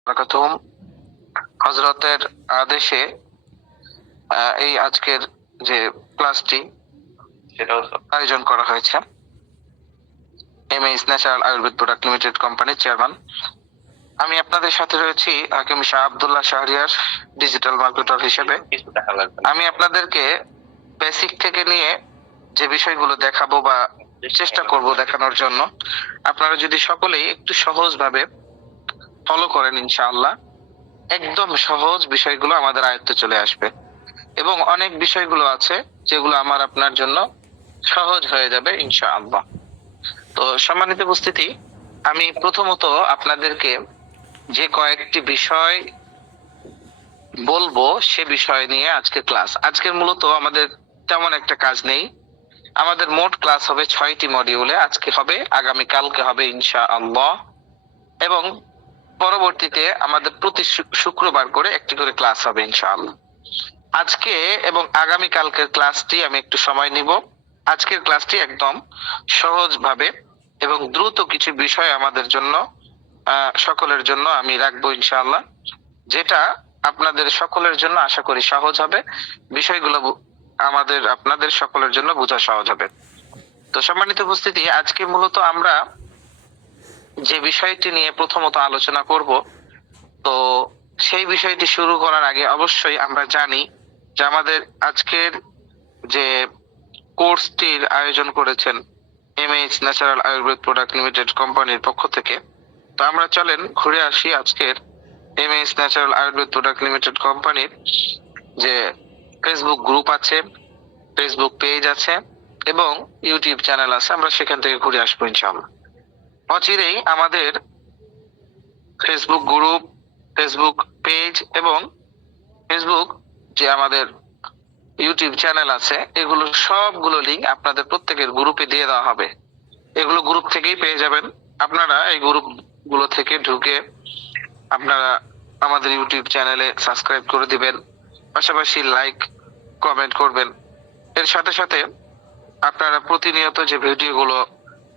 বারাকাতুহু। হযরতের আদেশে এই আজকের যে ক্লাসটি সেটা আয়োজন করা হয়েছে এমএএস ন্যাচারাল আয়ুর্বেদ প্রোডাক্ট লিমিটেড কোম্পানির চেয়ারম্যান। আমি আপনাদের সাথে রয়েছি হাকিম শাহ আব্দুল্লাহ শাহরিয়ার, ডিজিটাল মার্কেটার হিসেবে। আমি আপনাদেরকে বেসিক থেকে নিয়ে যে বিষয়গুলো দেখাবো বা চেষ্টা করব দেখানোর জন্য, আপনারা যদি সকলেই একটু সহজভাবে ফলো করেন ইনশাআল্লাহ একদম সহজ বিষয়গুলো আমাদের আয়ত্তে চলে আসবে এবং অনেক বিষয়গুলো আছে যেগুলো আমার আপনার জন্য সহজ হয়ে যাবে ইনশাআল্লাহ। তো সম্মানিত উপস্থিতি, আমি প্রথমত আপনাদেরকে যে কয়েকটি বিষয় বলবো সে বিষয় নিয়ে আজকে ক্লাস। আজকের মূলত আমাদের তেমন একটা কাজ নেই। আমাদের মোট ক্লাস হবে 6টি মডিউলে। আজকে হবে, আগামী কালকে হবে ইনশাআল্লাহ, এবং পরবর্তীতে আমাদের প্রতি শুক্রবার করে একটি করে ক্লাস হবে ইনশাআল্লাহ। আজকে এবং আগামী কালকের ক্লাসটি আমি একটু সময় নিব। আজকের ক্লাসটি একদম সহজভাবে এবং দ্রুত কিছু বিষয় আমাদের জন্য সকলের জন্য আমি রাখবো ইনশাআল্লাহ, যেটা আপনাদের সকলের জন্য আশা করি সহজ হবে। বিষয়গুলো আপনাদের সকলের জন্য বোঝা সহজ হবে। তো সম্মানিত উপস্থিতি, আজকে মূলত আমরা যে বিষয়টি নিয়ে প্রথমত আলোচনা করব, তো সেই বিষয়টি শুরু করার আগে অবশ্যই আমরা জানি যে আমাদের আজকের যে কোর্সটির আয়োজন করেছেন এমএএস ন্যাচারাল আয়ুর্বেদ প্রোডাক্ট লিমিটেড কোম্পানির পক্ষ থেকে। তো আমরা চলেন ঘুরে আসি আজকের এমএএস ন্যাচারাল আয়ুর্বেদ প্রোডাক্ট লিমিটেড কোম্পানির যে ফেসবুক গ্রুপ আছে, ফেসবুক পেজ আছে এবং ইউটিউব চ্যানেল আছে, আমরা সেখান থেকে ঘুরে আসবো ইনশাআল্লাহ। অচিরেই আমাদের ফেসবুক গ্রুপ, ফেসবুক পেজ এবং ফেসবুক যে আমাদের ইউটিউব চ্যানেল আছে, এগুলো সবগুলো লিংক আপনাদের প্রত্যেকের গ্রুপে দিয়ে দেওয়া হবে। এগুলো গ্রুপ থেকেই পেয়ে যাবেন। আপনারা এই গ্রুপ গুলো থেকে ঢুকে আপনারা আমাদের ইউটিউব চ্যানেলে সাবস্ক্রাইব করে দিবেন, পাশাপাশি লাইক কমেন্ট করবেন। এর সাথে সাথে আপনারা প্রতিনিয়ত যে ভিডিওগুলো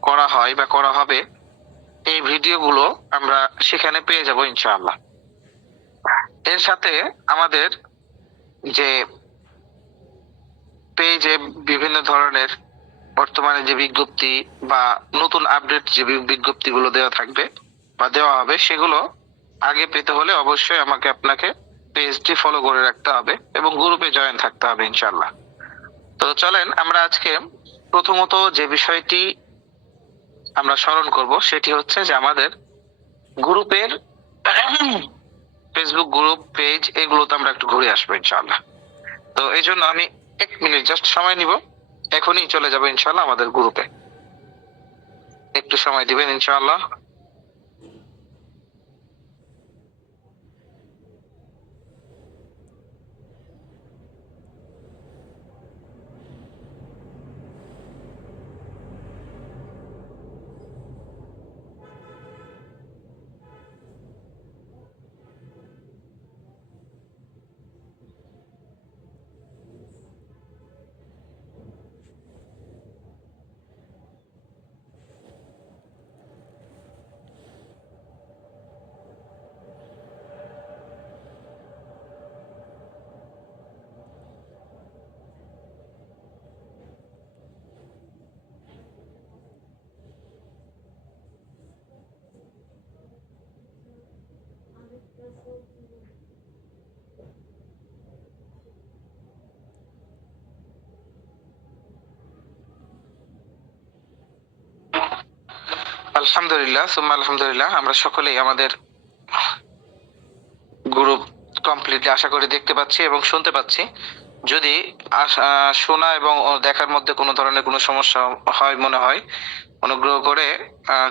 করা হয় বা করা হবে, এই ভিডিওগুলো আমরা সেখানে পেয়ে যাব ইনশাআল্লাহ। এর সাথে আমাদের যে পেজে বিভিন্ন ধরনের বর্তমানে যে বিজ্ঞপ্তি বা নতুন আপডেট যে বিজ্ঞপ্তিগুলো দেওয়া থাকবে বা দেওয়া হবে, সেগুলো আগে পেতে হলে অবশ্যই আপনাকে পেজটি ফলো করে রাখতে হবে এবং গ্রুপে জয়েন থাকতে হবে ইনশাআল্লাহ। তো চলেন আমরা আজকে প্রথমত যে বিষয়টি আমরা স্মরণ করব সেটি হচ্ছে যে আমাদের গ্রুপের ফেসবুক গ্রুপ পেজ, এগুলোতে আমরা একটু ঘুরে আসবো ইনশাআল্লাহ। তো এই জন্য আমি 1 মিনিট জাস্ট সময় নিব, এখনই চলে যাবো ইনশাআল্লাহ আমাদের গ্রুপে। একটু সময় দিবেন ইনশাআল্লাহ। আলহামদুলিল্লাহ সুম্মা আলহামদুলিল্লাহ, আমরা সকলেই আমাদের গ্রুপ কমপ্লিটলি আশা করি দেখতে পাচ্ছি এবং শুনতে পাচ্ছি। যদি শোনা এবং দেখার মধ্যে কোনো ধরনের কোনো সমস্যা হয় মনে হয়, অনুগ্রহ করে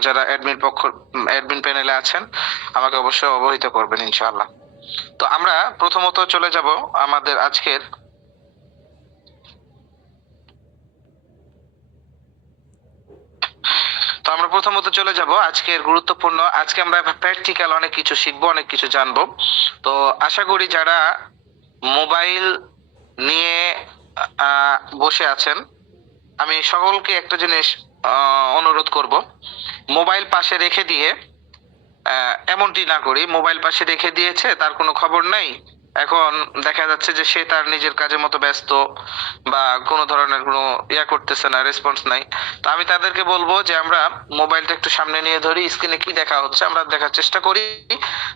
যারা অ্যাডমিন প্যানেলে আছেন আমাকে অবশ্যই অবহিত করবেন ইনশাআল্লাহ। তো আমরা প্রথমত চলে যাব আমাদের আজকের আজকের গুরুত্বপূর্ণ। আজকে আমরা প্র্যাকটিক্যাল অনেক কিছু শিখবো, অনেক কিছু জানবো। তো আশা করি যারা মোবাইল নিয়ে বসে আছেন, আমি সকলকে একটা জিনিস অনুরোধ করব, মোবাইল পাশে রেখে দিয়ে এমনটি না করি, মোবাইল পাশে রেখে দিয়েছে, তার কোনো খবর নাই, এখন দেখা যাচ্ছে যে সে তার নিজের কাজের মতো ব্যস্ত, বা কোনো ধরনের কোনো করতেছে না, রেসপন্স নাই। তো আমি তাদেরকে বলবো যে আমরা মোবাইলটা একটু সামনে নিয়ে ধরি, স্ক্রিনে কি দেখা হচ্ছে আমরা দেখার চেষ্টা করি,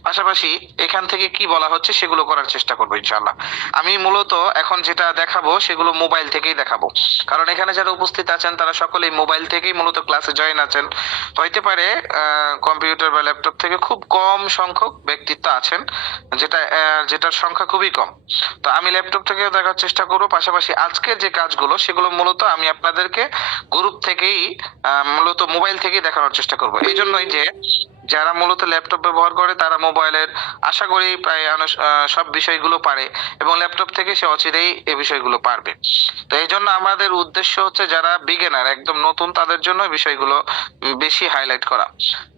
পাশাপাশি এখান থেকে কি বলা হচ্ছে সেগুলো করার চেষ্টা করবো ইনশাআল্লাহ। আমি মূলত এখন যেটা দেখাবো সেগুলো মোবাইল থেকেই দেখাবো, কারণ এখানে যারা উপস্থিত আছেন তারা সকলেই মোবাইল থেকেই মূলত ক্লাসে জয়েন আছেন। হইতে পারে কম্পিউটার বা ল্যাপটপ থেকে খুব কম সংখ্যক ব্যক্তিত্ব আছেন, যেটার সংখ্যা খুবই কম। তো আমি ল্যাপটপ থেকে দেখার চেষ্টা করবো, পাশাপাশি আজকের যে কাজগুলো সেগুলো মূলত আমি আপনাদেরকে গ্রুপ থেকেই মূলত মোবাইল থেকেই দেখানোর চেষ্টা করব। এই জন্যই যে যারা মূলত ল্যাপটপ ব্যবহার করে তারা মোবাইলের আশা করি প্রায় সব বিষয়গুলো পারে, এবং ল্যাপটপ থেকে সে অচিরেই এই বিষয়গুলো পারবে। তো এই জন্য আমাদের উদ্দেশ্য হচ্ছে যারা বিগিনার একদম নতুন তাদের জন্য এই বিষয়গুলো বেশি হাইলাইট করা।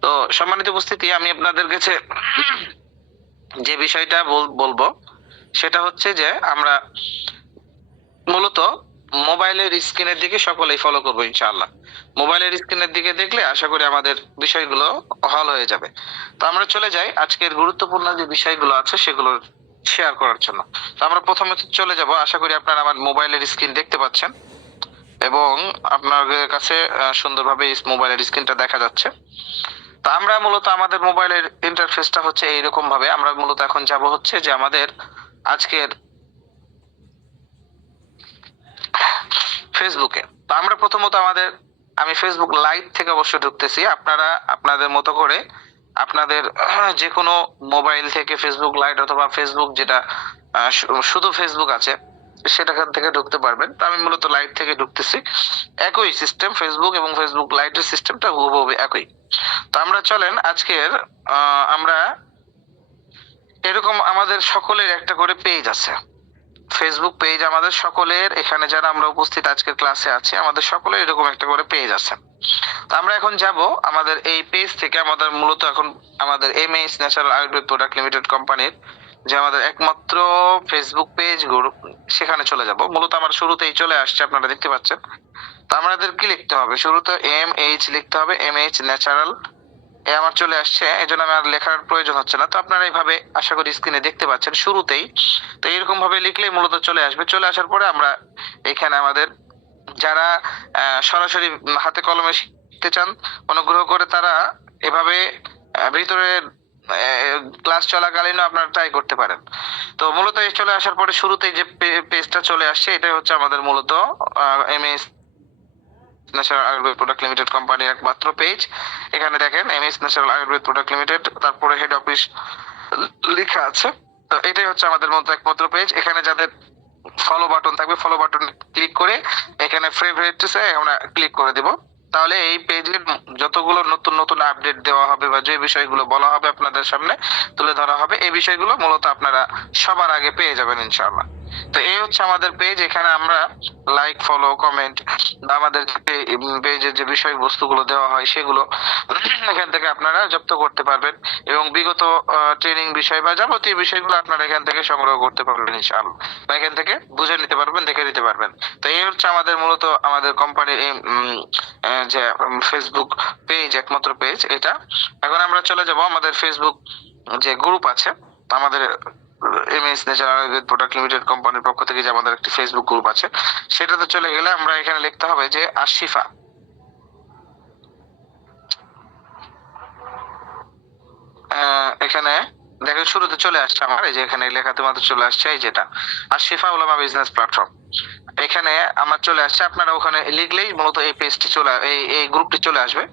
তো সম্মানিত উপস্থিতি, আমি আপনাদের কাছে যে বিষয়টা বলবো সেটা হচ্ছে যে আমরা মূলত মোবাইলের স্ক্রিনের দিকে সকলেই ফলো করবো ইনশাআল্লাহ। মোবাইলের স্ক্রিনের দিকে দেখলে আশা করি আমাদের বিষয়গুলো হল হয়ে যাবে। তো আমরা চলে যাই আজকের গুরুত্বপূর্ণ যে বিষয়গুলো আছে সেগুলো শেয়ার করার জন্য। তো আমরা প্রথমে চলে যাব, আশা করি আপনারা আমার মোবাইলের স্ক্রিন দেখতে পাচ্ছেন এবং আপনাদের কাছে সুন্দরভাবে মোবাইলের স্ক্রিনটা দেখা যাচ্ছে। তো আমরা মূলত আমাদের মোবাইলের ইন্টারফেসটা হচ্ছে এইরকম ভাবে, আমরা মূলত এখন যাব হচ্ছে যে আমাদের আজকের ফেসবুকে। তো আমরা প্রথমত আমি ফেসবুক লাইভ থেকে অবশ্য ঢুকতেছি, আপনারা আপনাদের মতো করে আপনাদের যে কোনো মোবাইল থেকে ফেসবুক লাইট অথবা ফেসবুক যেটা শুধু ফেসবুক আছে সেটাখান থেকে ঢুকতে পারবেন। তো আমি মূলত লাইট থেকে ঢুকতেছি, একই সিস্টেম, ফেসবুক এবং ফেসবুক লাইটের সিস্টেমটা হুবহু একই। তো আমরা চলেন আজকের আমরা এরকম আমাদের সকলের একটা করে পেজ আছে, ফেসবুক পেজ আমাদের সকলের, এখানে যারা আমরা উপস্থিত আজকের ক্লাসে আছি আমাদের সকলের এরকম একটা করে পেজ আছে। তো আমরা এখন যাব আমাদের এই পেজ থেকে, আমাদের মূলত এখন আমাদের MH natural Ayurveda product limited কোম্পানির যে আমাদের একমাত্র ফেসবুক পেজ গ্রুপ, সেখানে চলে যাব। মূলত আমার শুরুতেই চলে আসছে, আপনারা দেখতে পাচ্ছেন। তো আমাদের কি লিখতে হবে, শুরুতে এমএইচ লিখতে হবে, এমএইচ ন্যাচারাল, আমার চলে আসছে, এই জন্য আমার লেখার প্রয়োজন হচ্ছে না। তো আপনারা এইভাবে আশা করি স্ক্রিনে দেখতে পাচ্ছেন শুরুতেই। তো এরকম ভাবে লিখলেই মূলত চলে আসবে। চলে আসার পরে আমরা এখানে আমাদের যারা সরাসরি হাতে কলমে শিখতে চান অনুগ্রহ করে তারা এভাবে ভিতরে ক্লাস চলাকালীনও আপনারা ট্রাই করতে পারেন। তো মূলত এই চলে আসার পরে শুরুতেই যে পেজটা চলে আসছে এটাই হচ্ছে আমাদের মূলত MS natural Ayurveda product limited কোম্পানির একমাত্র পেজ। এখানে দেখেন MS natural Ayurveda product limited, তারপরে হেড অফিস লেখা আছে। তো এটাই হচ্ছে আমাদের মতো একমাত্র পেজ। এখানে যাদের ফলো বাটন থাকবে ফলো বাটন ক্লিক করে এখানে ফেভারিটসে আমরা ক্লিক করে দিব, তাহলে এই পেজের যতগুলো নতুন নতুন আপডেট দেওয়া হবে বা যে বিষয়গুলো বলা হবে আপনাদের সামনে তুলে ধরা হবে, এই বিষয়গুলো মূলত আপনারা সবার আগে পেয়ে যাবেন ইনশাআল্লাহ। তো এই হচ্ছে আমাদের পেজ, এখানে আমরা লাইক ফলো কমেন্ট বা আমাদের পেজের যে বিষয়বস্তুগুলো দেওয়া হয় সেগুলো এখান থেকে আপনারা যুক্ত করতে পারবেন, এবং বিগত ট্রেনিং বিষয় বা যাবতীয় বিষয়গুলো আপনারা এখান থেকে সংগ্রহ করতে পারবেন ইনশাআল্লাহ, বা এখান থেকে বুঝে নিতে পারবেন, দেখে নিতে পারবেন। তো এই হচ্ছে আমাদের মূলত আমাদের কোম্পানির যে ফেসবুক পেজ, একমাত্র পেজ এটা। এখন আমরা চলে যাব আমাদের ফেসবুক যে গ্রুপ আছে, আমাদের MS natural Ayurveda product limited কোম্পানির পক্ষ থেকে যে আমাদের একটি ফেসবুক গ্রুপ আছে সেটাতে চলে গেলে আমরা এখানে লিখতে হবে যে আশিফা। এখানে দেখেন শুরুতে চলে আসছে আমার, এই যে এখানে লেখাতে মাত্র চলে আসছে এই যেটা আশিফা উলামা বিজনেস প্ল্যাটফর্ম, এখানে আমার চলে আসছে। আপনারা ওখানে লিখলেই মূলত এই পেজটি চলে এই গ্রুপটি চলে আসবে।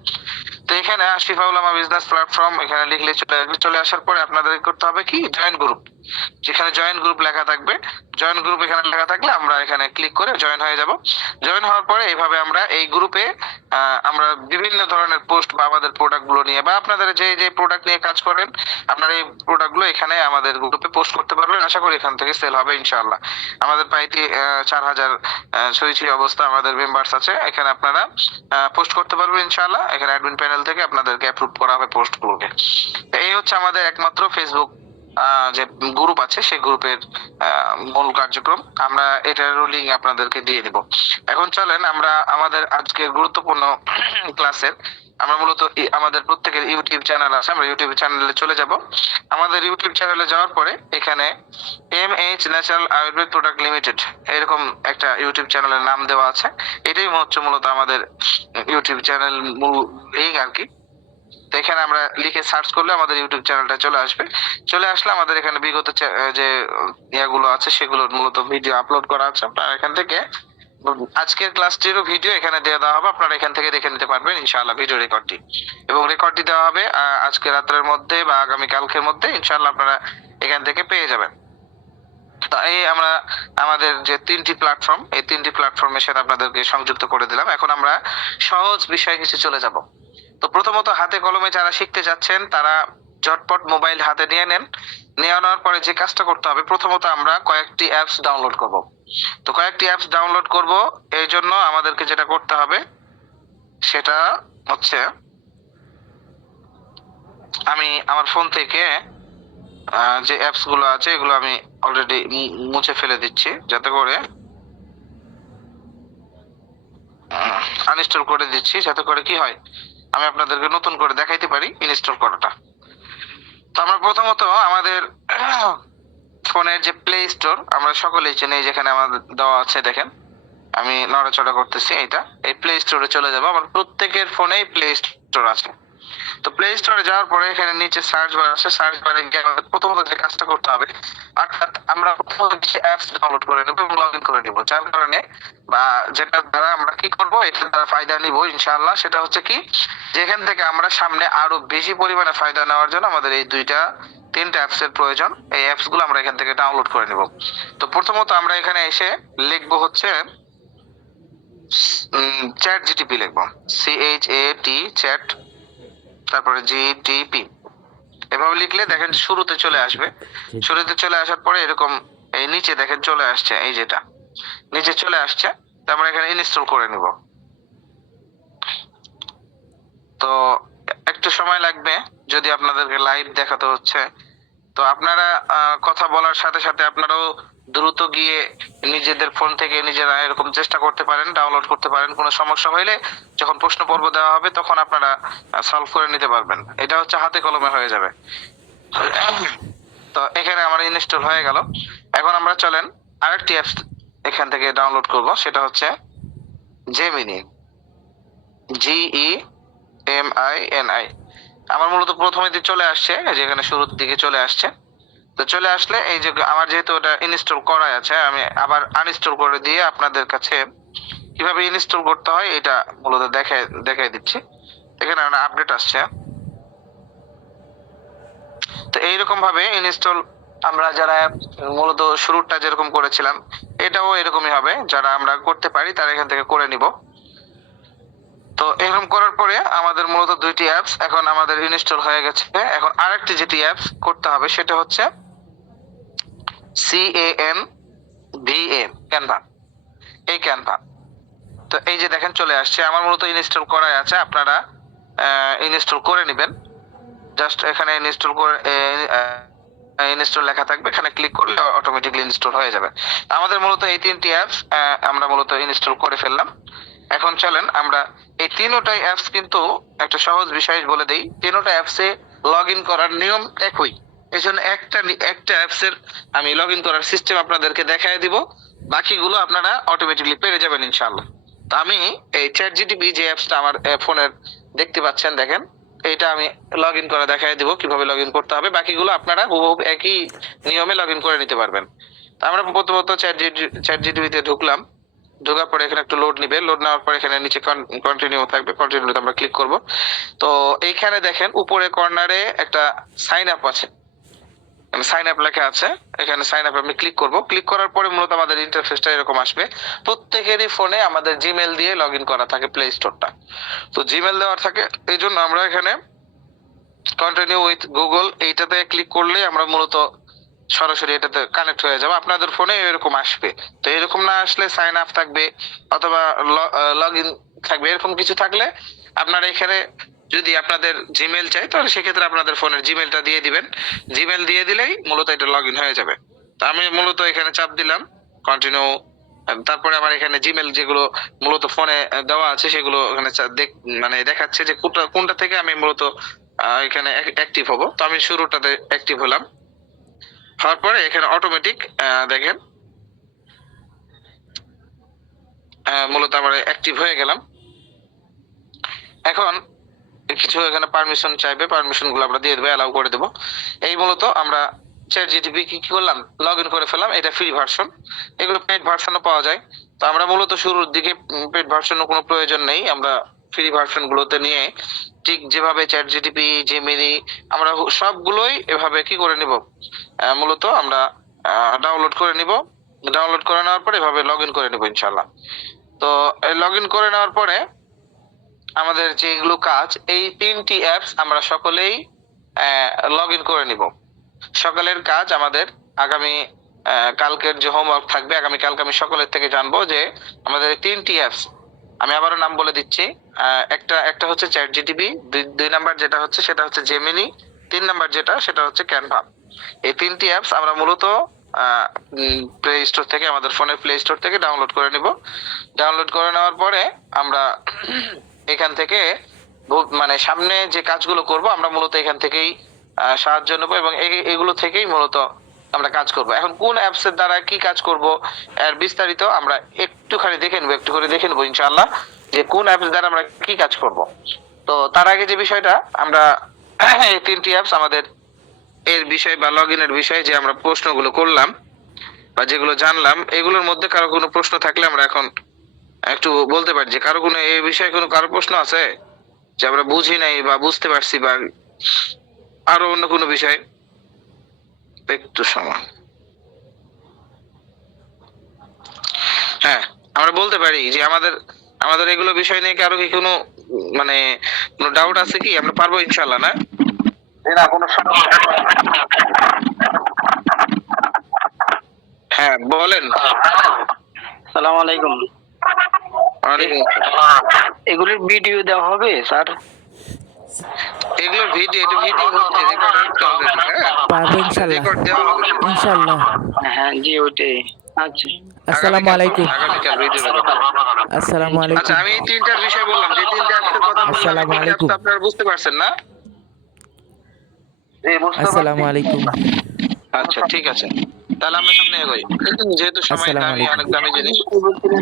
তো এখানে আশিফা উলামা বিজনেস প্ল্যাটফর্ম এখানে লিখলে চলে আসবে। চলে আসার পরে আপনাদের করতে হবে কি জয়েন গ্রুপ, যেখানে জয়েন গ্রুপ লেখা থাকবে, জয়েন গ্রুপ এখানে লেখা থাকলে আমরা এখানে ক্লিক করে জয়েন হয়ে যাব। জয়েন হওয়ার পরে এইভাবে আমরা এই গ্রুপে আমরা বিভিন্ন ধরনের পোস্ট বা আমাদের প্রোডাক্ট গুলো নিয়ে বা আপনাদের যে যে প্রোডাক্ট নিয়ে কাজ করেন আপনারা এই প্রোডাক্ট গুলো এখানে আমাদের গ্রুপে পোস্ট করতে পারবেন। আশা করি এখান থেকে সেল হবে ইনশাআল্লাহ। আমাদের প্রায় 4000 ছড়িয়ে অবস্থা আমাদের মেম্বার্স আছে, এখানে আপনারা পোস্ট করতে পারবেন ইনশাআল্লাহ। এখানে অ্যাডমিন প্যানেল থেকে আপনাদেরকে অ্যাপ্রুভ করা হবে পোস্ট গুলোকে। এই হচ্ছে আমাদের একমাত্র ফেসবুক যে গ্রুপ আছে সেই গ্রুপের মূল কার্যক্রম, আমরা এটারও লিংক আপনাদেরকে দিয়ে দিব। এখন চলেন আমরা আমাদের আজকের গুরুত্বপূর্ণ ক্লাসের আমরা মূলত আমাদের প্রত্যেকের ইউটিউব চ্যানেল আছে, আমরা ইউটিউব চ্যানেলে চলে যাব। আমাদের ইউটিউব চ্যানেলে যাওয়ার পরে এখানে MH natural Ayurveda product limited এরকম একটা ইউটিউব চ্যানেলের নাম দেওয়া আছে। এটাই হচ্ছে মূলত আমাদের ইউটিউব চ্যানেল মূল লিঙ্ক আর কি। তো এখানে আমরা লিখে সার্চ করলে আমাদের ইউটিউব চ্যানেলটা চলে আসবে। চলে আসলে আমাদের এখানে বিগত যে ইয়াগুলো আছে সেগুলোর মূলত ভিডিও আপলোড করা আছে। আপনারা এখান থেকে আজকের ক্লাসটিরও ভিডিও এখানে দিয়ে দেওয়া হবে, আপনারা এখান থেকে দেখে নিতে পারবেন ইনশাআল্লাহ ভিডিও রেকর্ডটি। এবং রেকর্ডটি দেওয়া হবে আজকে রাতের মধ্যে বা আগামী কালকের মধ্যে ইনশাআল্লাহ আপনারা এখান থেকে পেয়ে যাবেন। তো এই আমরা আমাদের যে 3টি প্ল্যাটফর্ম, এই 3টি প্ল্যাটফর্মের সাথে আপনাদেরকে সংযুক্ত করে দিলাম। এখন আমরা সহজ বিষয় কিছু চলে যাব। তো প্রথমত হাতে কলমে যারা শিখতে যাচ্ছেন তারা ঝটপট মোবাইল হাতে নিয়ে নেন। নেওয়ার পরে যে কাজটা করতে হবে, প্রথমত আমরা কয়েকটি অ্যাপস ডাউনলোড করব। তো কয়েকটি অ্যাপস ডাউনলোড করব, এই জন্য আমাদেরকে যেটা করতে হবে সেটা হচ্ছে আমি আমার ফোন থেকে যে অ্যাপস গুলো আছে এগুলো আমি অলরেডি মুছে ফেলে দিচ্ছি, যাতে করে আনইনস্টল করে দিচ্ছি, যাতে করে কি হয় আমি আপনাদেরকে নতুন করে দেখাইতে পারি ইনস্টল করাটা। তো আমরা প্রথমত আমাদের ফোনের যে প্লে স্টোর আমরা সকলেই চিনি, যেখানে আমাদের দেওয়া আছে দেখেন আমি নড়াচড়া করতেছি, এই প্লে স্টোরে চলে যাবো। আমার প্রত্যেকের ফোনেই প্লে স্টোর আছে। তো প্লে স্টোরে যাওয়ার পরে এখানে নিচে সার্চ বার আছে, সার্চ বারে গিয়ে আমাদের প্রথমত যে কাজটা করতে হবে, অর্থাৎ আমরা প্রথমত কিছু অ্যাপস ডাউনলোড করে নেবো এবং লগ ইন করে নিব। যার কারণে বা যেটা দ্বারা আমরা কি করব, এটা দ্বারা ফায়দা নিব ইনশাআল্লাহ, সেটা হচ্ছে কি, যেখান থেকে আমরা সামনে আরো বেশি পরিমাণে ফায়দা নেওয়ার জন্য আমাদের এই 3টা অ্যাপস এর প্রয়োজন। এই অ্যাপস গুলো আমরা এখান থেকে ডাউনলোড করে নিব। তো প্রথমত আমরা এখানে এসে লিখবো হচ্ছে চ্যাট জিটিপি লিখবো, CHAT চ্যাট, তারপরে GTP। এভাবে লিখলে দেখেন শুরুতে চলে আসবে। শুরুতে চলে আসার পরে এরকম এই নিচে দেখেন চলে আসছে, এই যেটা নিচে চলে আসছে, তো আমরা এখানে ইনস্টল করে নিব। তো একটু সময় লাগবে যদি আপনাদেরকে লাইভ দেখাতে হচ্ছে। তো আপনারা কথা বলার সাথে সাথে আপনারাও দ্রুত গিয়ে নিজেদের ফোন থেকে নিজেরা এরকম চেষ্টা করতে পারেন, ডাউনলোড করতে পারেন। কোনো সমস্যা হইলে যখন প্রশ্ন পর্ব দেওয়া হবে তখন আপনারা সলভ করে নিতে পারবেন। এটা হচ্ছে হাতে কলমে হয়ে যাবে। তো এখানে আমার ইনস্টল হয়ে গেল। এখন আমরা চলেন আরেকটি অ্যাপস এখান থেকে ডাউনলোড করব, সেটা হচ্ছে জেমিনি, GEMINI। আমার মূলত প্রথমে দিকে চলে আসছে, যেখানে শুরুর দিকে চলে আসছে। তো চলে আসলে এই যে আমার যেহেতু এটা ইনস্টল করা আছে, আমি আবার আনইনস্টল করে দিয়ে আপনাদের কাছে কিভাবে ইনস্টল করতে হয় এটা মূলত দেখাই দিচ্ছি। এখানে আপডেট আসছে। তো এইরকম ভাবে ইনস্টল আমরা যারা মূলত শুরুটা যেরকম করেছিলাম এটাও এরকমই হবে, যারা আমরা করতে পারি তারা এখান থেকে করে নিব। তো এরকম করার পরে আমাদের মূলত 2টি অ্যাপস এখন আমাদের ইনস্টল হয়ে গেছে। এখন আরেকটি যেটি অ্যাপস করতে হবে সেটা হচ্ছে CANVA, ক্যানভা, এই ক্যানভা। তো এই যে দেখেন চলে আসছে, আমার মূলত ইনস্টল করাই আছে, আপনারা ইনস্টল করে নেবেন। জাস্ট এখানে ইনস্টল করে ইনস্টল লেখা থাকবে, এখানে ক্লিক করলে অটোমেটিক্যালি ইনস্টল হয়ে যাবে। আমাদের মূলত এই 3টি অ্যাপস আমরা মূলত ইনস্টল করে ফেললাম। এখন চলেন আমরা এই 3টাই অ্যাপস কিন্তু একটা সহজ বিষয় বলে দেই, 3টা অ্যাপসে লগ ইন করার নিয়ম একই। এই জন্য একটা অ্যাপস এর আমি লগ ইন করার সিস্টেম আপনাদেরকে দেখায় দিব, বাকিগুলো আপনারা অটোমেটিক্যালি পেরে যাবেন ইনশাআল্লাহ। তো আমি এই চ্যাট জিটিপি যে অ্যাপসটা আমার ফোনের দেখতে পাচ্ছেন দেখেন, এইটা আমি লগ ইন করে দেখায় দিব কিভাবে লগ ইন করতে হবে। বাকিগুলো আপনারা হুবহু একই নিয়মে লগ ইন করে নিতে পারবেন। তো আমরা প্রথমত চ্যাট জিটিপিতে ঢুকলাম, ঢোকার পরে এখানে একটু লোড নিবে, লোড নেওয়ার পরে এখানে নিচে কন্টিনিউ থাকবে, কন্টিনিউতে আমরা ক্লিক করব। তো এইখানে দেখেন উপরে কর্নারে একটা সাইন আপ আছে, সাইন আপ লেখা আছে, এখানে সাইন আপ আমি ক্লিক করব। ক্লিক করার পরে মূলত আমাদের ইন্টারফেসটা এরকম আসবে। প্রত্যেকেরই ফোনে আমাদের জিমেল দিয়ে লগ ইন করা থাকে প্লে স্টোরটা, তো জিমেল দেওয়া থাকে। এই জন্য আমরা এখানে কন্টিনিউ উইথ গুগল এইটাতে ক্লিক করলে আমরা মূলত সরাসরি এটাতে কানেক্ট হয়ে যাবে। আপনাদের ফোনে এরকম আসবে। তো এরকম না আসলে সাইন আপ থাকবে অথবা লগ ইন থাকবে, এরকম কিছু থাকলে আপনারা এখানে যদি আপনাদের জিমেল চাই তাহলে সেক্ষেত্রে আপনাদের ফোনের জিমেলটা দিয়ে দিবেন। জিমেল দিয়ে দিলেই মূলত এটা লগ ইন হয়ে যাবে। তো আমি মূলত এখানে চাপ দিলাম কন্টিনিউ তারপরে আমার এখানে জিমেল যেগুলো মূলত ফোনে দেওয়া আছে সেগুলো ওখানে মানে দেখাচ্ছে যে কোনটা কোনটা থেকে আমি মূলত এখানে অ্যাক্টিভ হব। তো আমি শুরুটাতে অ্যাক্টিভ হলাম, হওয়ার পরে এখানে অটোমেটিক দেখেন মূলত আমার অ্যাক্টিভ হয়ে গেলাম। এখন কিছু এখানে পারমিশন চাইবে, পারমিশন গুলো আমরা দিয়ে দেবো, অ্যালাউ করে দেবো। এই মূলত আমরা চ্যাট জিটিপি কি করলাম, লগ ইন করে ফেললাম। এটা ফ্রি ভার্সন, এগুলো পেড ভার্সনও পাওয়া যায়। তো আমরা মূলত শুরুর দিকে পেড ভার্সনের কোনো প্রয়োজন নেই, আমরা ফ্রি ভার্সন গুলোতে নিয়ে ঠিক যেভাবে চ্যাট জিটিপি, জেমিনি, আমরা সবগুলোই এভাবে কি করে নিব, মূলত আমরা ডাউনলোড করে নিব। ডাউনলোড করে নেওয়ার পরে এভাবে লগ ইন করে নিব ইনশাল্লাহ। তো লগ ইন করে নেওয়ার পরে আমাদের যেগুলো কাজ, এই 3টি অ্যাপস আমরা সকলেই লগ ইন করে নিব। সকালের কাজ আমাদের আগামী কালকের যে হোমওয়ার্ক থাকবে, আগামী কালকে আমি সকলের থেকে জানবো যে আমাদের 3টি অ্যাপস, আমি আবারও নাম বলে দিচ্ছি। একটা একটা হচ্ছে চ্যাট জিটিপি, দুই নাম্বার যেটা হচ্ছে সেটা হচ্ছে জেমিনি, 3 নাম্বার যেটা সেটা হচ্ছে ক্যানভা। এই 3টি অ্যাপস আমরা মূলত প্লে স্টোর থেকে, আমাদের ফোনের প্লে স্টোর থেকে ডাউনলোড করে নিব। ডাউনলোড করে নেওয়ার পরে আমরা এখান থেকে মানে সামনে যে কাজগুলো করব আমরা মূলত এখান থেকেই সাহায্য নেবো, এবং এগুলো থেকেই মূলত আমরা কাজ করব। এখন কোন অ্যাপস এর দ্বারা কি কাজ করব এর বিস্তারিত আমরা একটুখানি দেখে নেবো, একটু করে দেখে নেবো ইনশাআল্লাহ, যে কোন অ্যাপস দ্বারা আমরা কি কাজ করব। তো তার আগে যে বিষয়টা আমরা এই 3টি অ্যাপস আমাদের এর বিষয় বা লগ ইনের বিষয়ে যে আমরা প্রশ্নগুলো করলাম বা যেগুলো জানলাম, এগুলোর মধ্যে কারো কোনো প্রশ্ন থাকলে আমরা এখন একটু বলতে পারি, যে কারো কোনো এই বিষয়ে কোনো কারো প্রশ্ন আছে যে আমরা বুঝি নাই বা বুঝতে পারছি, বা আরো অন্য কোনো বিষয়। একটু সময়, হ্যাঁ আমরা বলতে পারি যে আমাদের আমাদের এগুলো বিষয় নিয়ে কারো কি কোনো মানে কোনো ডাউট আছে কি? আমরা পারবো ইনশাআল্লাহ, না? না কোনো সমস্যা। হ্যাঁ বলেন। সালাম আলাইকুম। ওয়ালাইকুম আসসালাম। এগুলির ভিডিও দেওয়া হবে স্যার? এগুলো ভিডিও, এটা ভিডিও হচ্ছে, রেকর্ড হচ্ছে অলরেডি। হ্যাঁ পারবো ইনশাআল্লাহ, রেকর্ড দেওয়া হবে ইনশাআল্লাহ। হ্যাঁ জি ওইটাই। আচ্ছা আসসালামু আলাইকুম। আগামীকাল ভিডিও রেকর্ড। আসসালামু আলাইকুম। আচ্ছা আমি এই 3টার বিষয় বললাম, যে 3টা অ্যাপসের কথা বললাম, আসসালামু এই 3টা আলাইকুম। অ্যাপস আপনারা বুঝতে পারছেন না? আসসালামু আলাইকুম। আচ্ছা ঠিক আছে, তাহলে আমরা সামনে এগোই, যেহেতু সময় আসসালামু দামি, আলাইকুম। অনেক দামি জিনিস।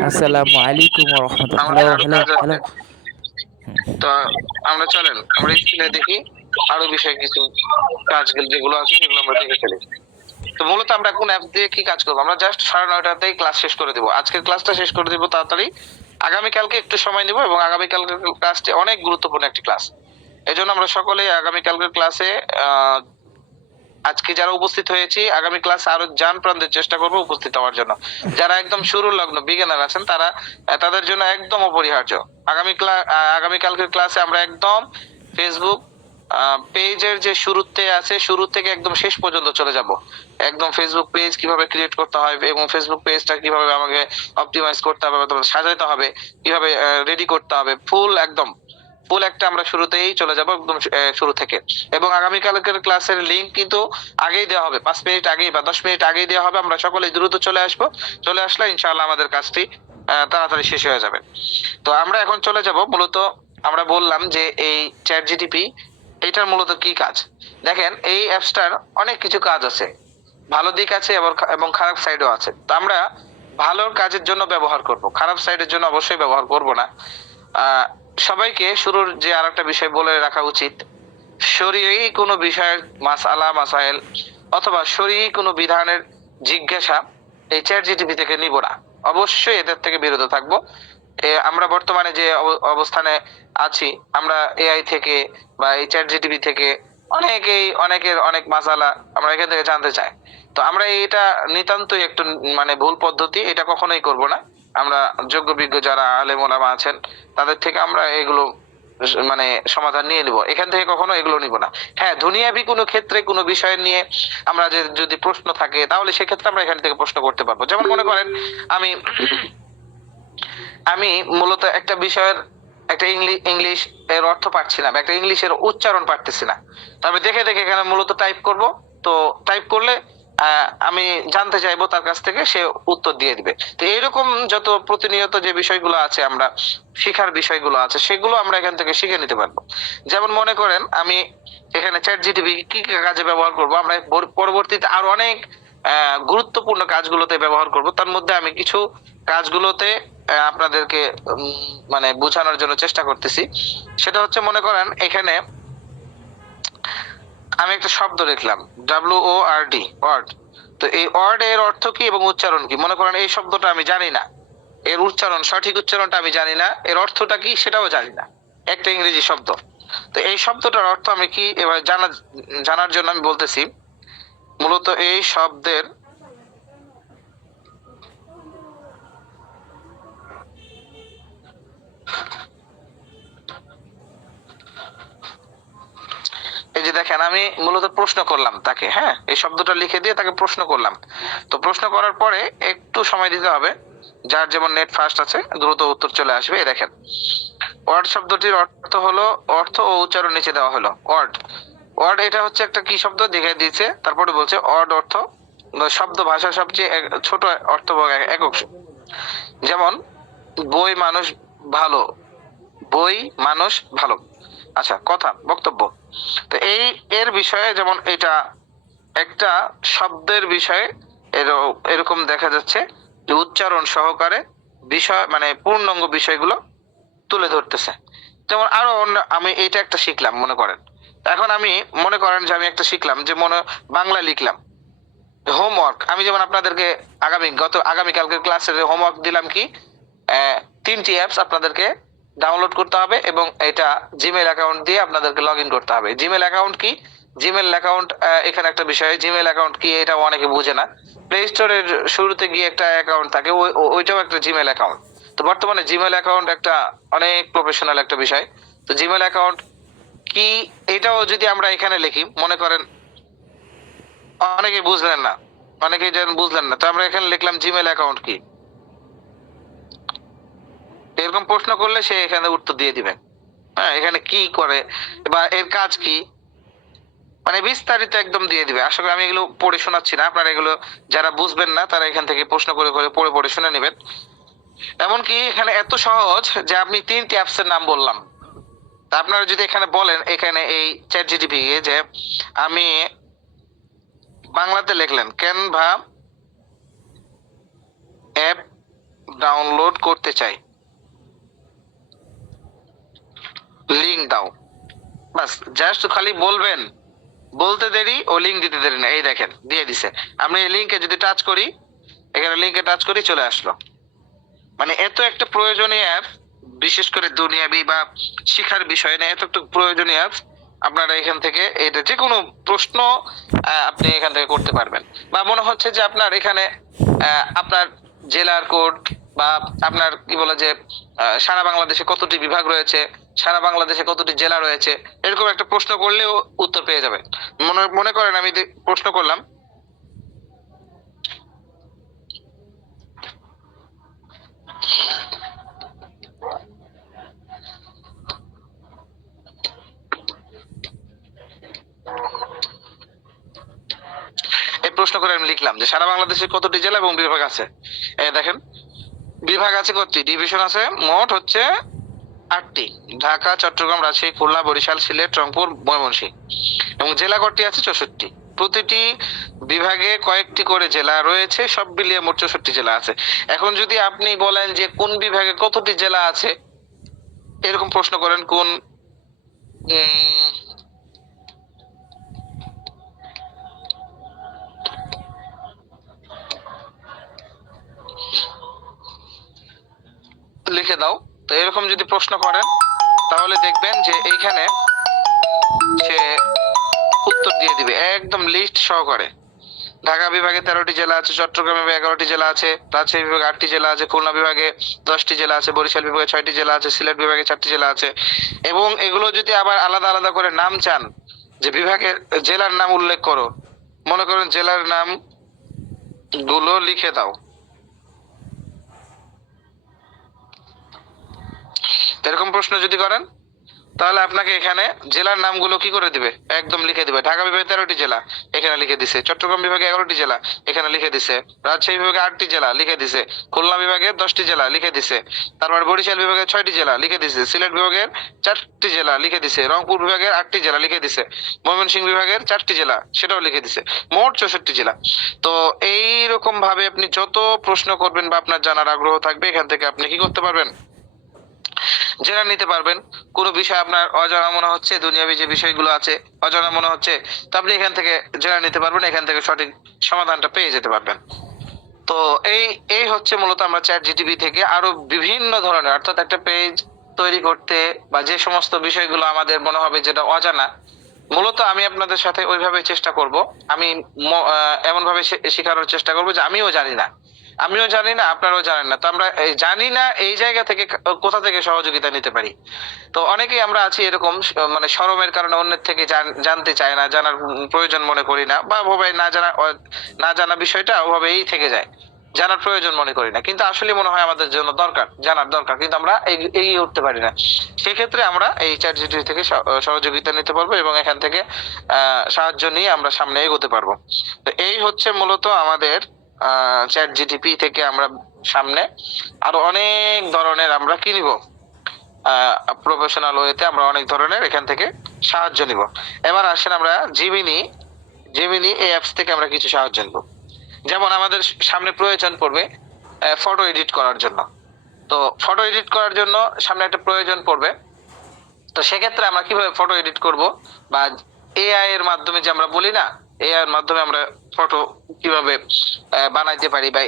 আসসালামু আলাইকুম ওয়া রাহমাতুল্লাহ। আমাদের হ্যালো আরো হ্যালো কাজ হ্যালো। আছে। তো আমরা চলেন আমরা স্ক্রিনে দেখি আরো বিষয় কিছু কাজগুলো যেগুলো আছে সেগুলো আমরা দেখে ফেলি। তো মূলত আমরা কোন অ্যাপ দিয়ে কি কাজ করবো, আমরা জাস্ট 9:30টাতেই ক্লাস শেষ করে দিব। আজকের ক্লাসটা শেষ করে দিব তাড়াতাড়ি, আগামীকালকে একটু সময় নিব, এবং আগামীকালকের ক্লাসটি অনেক গুরুত্বপূর্ণ একটি ক্লাস। এই জন্য আমরা সকলেই আগামীকালকের ক্লাসে আজকে যারা উপস্থিত হয়েছি, আগামী ক্লাসে আরো জান প্রাণদের চেষ্টা করবো উপস্থিত হওয়ার জন্য। যারা একদম শুরুর লগ্ন বিগিনার আছেন তারা তাদের জন্য একদম অপরিহার্য। আগামীকালকের ক্লাসে আমরা একদম ফেসবুক পেজের যে শুরুতে আছে, শুরু থেকে একদম শেষ পর্যন্ত চলে যাব। একদম ফেসবুক পেজ কিভাবে ক্রিয়েট করতে হয়, এবং ফেসবুক পেজটা কিভাবে আমাকে অপটিমাইজ করতে হবে, সাজাতে হবে, কিভাবে রেডি করতে হবে, একদম ফুল একটা আমরা শুরুতেই চলে যাব, একদম শুরু থেকে। এবং আগামীকালকের ক্লাসের লিংক কিন্তু আগেই দেওয়া হবে, 5 মিনিট আগেই বা 10 মিনিট আগেই দেওয়া হবে। আমরা সকলেই দ্রুত চলে আসবো, চলে আসলে ইনশাআল্লাহ আমাদের কাজটি তাড়াতাড়ি শেষ হয়ে যাবে। তো আমরা এখন চলে যাব, মূলত আমরা বললাম যে এই চ্যাট জিটিপি এটার মূলত কি কাজ। দেখেন এই অ্যাপসটার অনেক কিছু কাজ আছে, ভালো দিক আছে এবং খারাপ সাইডও আছে। তো আমরা ভালোর কাজের জন্য ব্যবহার করব, খারাপ সাইডের জন্য অবশ্যই ব্যবহার করব না। সবাইকে শুরুর যে আরেকটা বিষয় বলে রাখা উচিত, শরীয়ী কোনো বিষয়ের মাসালা মাসাইল অথবা শরীয়ী কোনো বিধানের জিজ্ঞাসা এই চ্যাট জিটিপি থেকে নিব না, অবশ্যই এদের থেকে বিরত থাকবো। আমরা বর্তমানে যে অবস্থানে আছি, আমরা এআই থেকে বা এই চ্যাট জিটিপি থেকে অনেকের অনেক মাসালা আমরা এখান থেকে জানতে চাই। তো আমরা এটা নিতান্তই একটু মানে ভুল পদ্ধতি, এটা কখনোই করব না। আমরা যোগ্য বিজ্ঞ যারা আলেম ওলামা আছেন তাদের থেকে আমরা এগুলো মানে সমাধান নিয়ে নিব, এখান থেকে কখনো এগুলো নিব না। হ্যাঁ দুনিয়াবি কোনো ক্ষেত্রে কোনো বিষয় নিয়ে আমরা যদি প্রশ্ন থাকে তাহলে সেক্ষেত্রে আমরা এখান থেকে প্রশ্ন করতে পারবো। যেমন মনে করেন আমি আমি মূলত একটা বিষয়ের একটা ইংলিশ এর অর্থ পারছি না, একটা ইংলিশের উচ্চারণ পারতেছি না, তো আমি দেখে দেখে এখানে মূলত টাইপ করব। তো টাইপ করলে আমি জানতে চাইবো তার কাছ থেকে, সে উত্তর দিয়ে দিবে। তো এরকম যত প্রতিনিয়ত যে বিষয়গুলো আছে, আমরা শিখার বিষয়গুলো আছে, সেগুলো আমরা এখান থেকে শিখে নিতে পারবো। যেমন মনে করেন আমি এখানে চ্যাট জিটিপি কি কি কাজে ব্যবহার করব, আমরা পরবর্তীতে আরো অনেক গুরুত্বপূর্ণ কাজগুলোতে ব্যবহার করব। তার মধ্যে আমি কিছু কাজগুলোতে আপনাদেরকে মানে বোঝানোর জন্য চেষ্টা করতেছি। সেটা হচ্ছে, মনে করেন এখানে আমি একটা শব্দ লিখলাম, WORD, ওয়ার্ড। তো এই ওয়ার্ড এর অর্থ কি এবং উচ্চারণ কি? মনে করেন এই শব্দটা আমি জানি না, এর উচ্চারণ, সঠিক উচ্চারণটা আমি জানি না, এর অর্থটা কি সেটাও জানি না, একটা ইংরেজি শব্দ। তো এই শব্দটার অর্থ আমি কি এবার জানার জন্য আমি বলতেছি, মূলত এই শব্দের এই যে দেখেন, আমি মূলত প্রশ্ন করলাম তাকে, হ্যাঁ, এই শব্দটা লিখে দিয়ে তাকে প্রশ্ন করলাম। তো প্রশ্ন করার পরে একটু সময় দিতে হবে, যার যেমন নেট ফাস্ট আছে দ্রুত উত্তর চলে আসবে। এই দেখেন, ওয়ার্ড শব্দটির অর্থ হলো, অর্থ ও উচ্চারণ নিচে দেওয়া হলো। ওয়ার্ড, ওয়ার্ড এটা হচ্ছে একটা কি শব্দ দেখে দিয়েছে, তারপরে বলছে ওয়ার্ড অর্থ শব্দ ভাষার সবচেয়ে ছোট অর্থবহ একক। যেমন বই মানুষ ভালো, বই মানুষ ভালো। আচ্ছা, কথা বক্তব্য। তো এর বিষয়ে, যেমন এটা একটা শব্দের বিষয়ে এরকম দেখা যাচ্ছে যে উচ্চারণ সহকারে বিষয় মানে পূর্ণাঙ্গ বিষয়গুলো তুলে ধরতেছে। যেমন আরো আমি এটা একটা শিখলাম, মনে করেন এখন আমি মনে করেন যে আমি একটা শিখলাম যে বাংলা লিখলাম হোমওয়ার্ক। আমি যেমন আপনাদেরকে আগামীকালকের ক্লাসের হোমওয়ার্ক দিলাম কি, 3টি অ্যাপস আপনাদেরকে ডাউনলোড করতে হবে এবং এটা জিমেল অ্যাকাউন্ট দিয়ে আপনাদেরকে লগ ইন করতে হবে। জিমেল অ্যাকাউন্ট কি? জিমেল অ্যাকাউন্ট এখানে একটা বিষয়, জিমেল অ্যাকাউন্ট কি এটা অনেকে বুঝে না। প্লে স্টোরের শুরুতে গিয়ে একটা অ্যাকাউন্ট থাকে, ওইটাও একটা জিমেল অ্যাকাউন্ট। তো বর্তমানে জিমেল অ্যাকাউন্ট একটা অনেক প্রফেশনাল একটা বিষয়। তো জিমেল অ্যাকাউন্ট কি এটাও যদি আমরা এখানে লিখি, মনে করেন অনেকে বুঝলেন না, অনেকেই বুঝলেন না, তো আমরা এখানে লিখলাম জিমেল অ্যাকাউন্ট কি। এরকম প্রশ্ন করলে সে এখানে উত্তর দিয়ে দিবে। হ্যাঁ, এখানে কি করে বা এর কাজ কি, মানে বিস্তারিত একদম দিয়ে দিবে। আশা করি আমি এগুলো পড়ে শোনাচ্ছি না, আপনারা এগুলো যারা বুঝবেন না তারা এখান থেকে প্রশ্ন করে করে পড়ে পড়ে শুনে নেবেন। এমনকি এখানে এত সহজ যে আমি 3টি অ্যাপস এর নাম বললাম, তা আপনারা যদি এখানে বলেন, এখানে এই চ্যাট জিটিপি যে আমি বাংলাতে লিখলেন ক্যানভা অ্যাপ ডাউনলোড করতে চাই, লিংক দাও, বাস জাস্ট খালি বলবেন, বলতে দেরি ও লিংক দিতে দেরি না। এই দেখেন দিয়ে দিছে। আমি এই লিংকে যদি টাচ করি, এখানে লিংকে টাচ করি, চলে আসলো। মানে এত একটা প্রয়োজনীয় অ্যাপ, বিশেষ করে দুনিয়াবি বা শিখার বিষয় নিয়ে এত একটা প্রয়োজনীয় অ্যাপ, আপনারা এখান থেকে এটা যে কোনো প্রশ্ন আপনি এখান থেকে করতে পারবেন। বা মনে হচ্ছে যে আপনার এখানে আপনার জেলার কোড বা আপনার কি বলে যে সারা বাংলাদেশে কতটি বিভাগ রয়েছে, সারা বাংলাদেশে কতটি জেলা রয়েছে, এরকম একটা প্রশ্ন করলেও উত্তর পেয়ে যাবেন। মনে করেন আমি প্রশ্ন করলাম, এই প্রশ্ন করে আমি লিখলাম যে সারা বাংলাদেশে কতটি জেলা এবং বিভাগ আছে। দেখেন বিভাগ আছে কতটি, ডিভিশন আছে মোট হচ্ছে 8টি, ঢাকা, চট্টগ্রাম, রাজশাহী, খুলনা, বরিশাল, সিলেট, রংপুর, ময়মনসিংহ। এবং জেলা কয়টি আছে? 64টি। প্রতিটি বিভাগে কয়েকটি করে জেলা রয়েছে, সব মিলিয়ে মোট 64টি জেলা আছে। এখন যদি আপনি বলেন যে কোন বিভাগে কতটি জেলা আছে, এরকম প্রশ্ন করেন, কোন লিখে দাও। তো এরকম যদি প্রশ্ন করেন তাহলে দেখবেন যে এইখানে সে উত্তর দিয়ে দিবে একদম লিস্ট সহকারে। ঢাকা বিভাগে 13টি জেলা আছে, চট্টগ্রাম বিভাগে 11টি জেলা আছে, রাজশাহী বিভাগে 8টি জেলা আছে, খুলনা বিভাগে 10টি জেলা আছে, বরিশাল বিভাগে 6টি জেলা আছে, সিলেট বিভাগে 4টি জেলা আছে। এবং এগুলো যদি আবার আলাদা আলাদা করে নাম চান, যে বিভাগের জেলার নাম উল্লেখ করো, মনে করেন জেলার নাম গুলো লিখে দাও। এরকম প্রশ্ন যদি করেন তাহলে আপনাকে এখানে জেলার নামগুলো কি করে দিবে, একদম লিখে দিবে। ঢাকা বিভাগে 13টি জেলা এখানে লিখে দিছে, চট্টগ্রাম বিভাগে 11টি জেলা এখানে লিখে দিছে, রাজশাহী বিভাগে 8টি জেলা লিখে দিছে, খুলনা বিভাগে 10টি জেলা লিখে দিছে, তারপর বরিশাল বিভাগে 6টি জেলা লিখে দিছে, সিলেট বিভাগের 4টি জেলা লিখে দিছে, রংপুর বিভাগের 8টি জেলা লিখে দিছে, ময়মনসিংহ বিভাগের 4টি জেলা সেটাও লিখে দিছে, মোট 64টি জেলা। তো এই রকম ভাবে আপনি যত প্রশ্ন করবেন বা আপনার জানার আগ্রহ থাকবে, এখান থেকে আপনি কি করতে পারবেন, জেনে নিতে পারবেন। কোনো বিষয় আপনার অজানা মনে হচ্ছে, দুনিয়াবি যে বিষয়গুলো আছে অজানা মনে হচ্ছে, তো আপনি এখান থেকে জেনে নিতে পারবেন, এখান থেকে সঠিক সমাধানটা পেয়ে যেতে পারবেন। তো এই এই হচ্ছে মূলত আমরা চ্যাট জিটিপি থেকে আরো বিভিন্ন ধরনের, অর্থাৎ একটা পেজ তৈরি করতে বা যে সমস্ত বিষয়গুলো আমাদের মনে হবে যেটা অজানা, মূলত আমি আপনাদের সাথে ওইভাবে চেষ্টা করব। আমি এমন ভাবে শেখানোর চেষ্টা করব যে আমিও জানি না, আপনারাও জানেন না, তো আমরা এই জানি না এই জায়গা থেকে কোথা থেকে সহযোগিতা নিতে পারি। তো অনেকেই আমরা আছি এরকম, মানে শরমের কারণে অন্যের থেকে জানতে চায় না, জানার প্রয়োজন মনে করি না, বা ওভাবে না জানা বিষয়টা ওভাবেই থেকে যায়, জানার প্রয়োজন মনে করি না, কিন্তু আসলে মনে হয় আমাদের জন্য দরকার, জানার দরকার, কিন্তু আমরা এগিয়ে উঠতে পারি না। সেক্ষেত্রে আমরা এই চ্যাট জিটিপি থেকে সহযোগিতা নিতে পারবো এবং এখান থেকে সাহায্য নিয়ে আমরা সামনে এগোতে পারবো। তো এই হচ্ছে মূলত আমাদের চ্যাট জিটিপি থেকে আমরা সামনে আরো অনেক ধরনের আমরা কি নিব, প্রফেশনাল ওয়েতে আমরা অনেক ধরনের এখান থেকে সাহায্য নিব। এবার আসেন আমরা জেমিনি এই অ্যাপস থেকে আমরা কিছু সাহায্য নিব। যেমন আমাদের সামনে প্রয়োজন পড়বে ফটো এডিট করার জন্য, তো ফটো এডিট করার জন্য সামনে একটা প্রয়োজন পড়বে। তো সেক্ষেত্রে আমরা কিভাবে ফটো এডিট করব, বা এআই এর মাধ্যমে যে আমরা বলি না, এআই এর মাধ্যমে আমরা ফটো কিভাবে বানাইতে পারি বা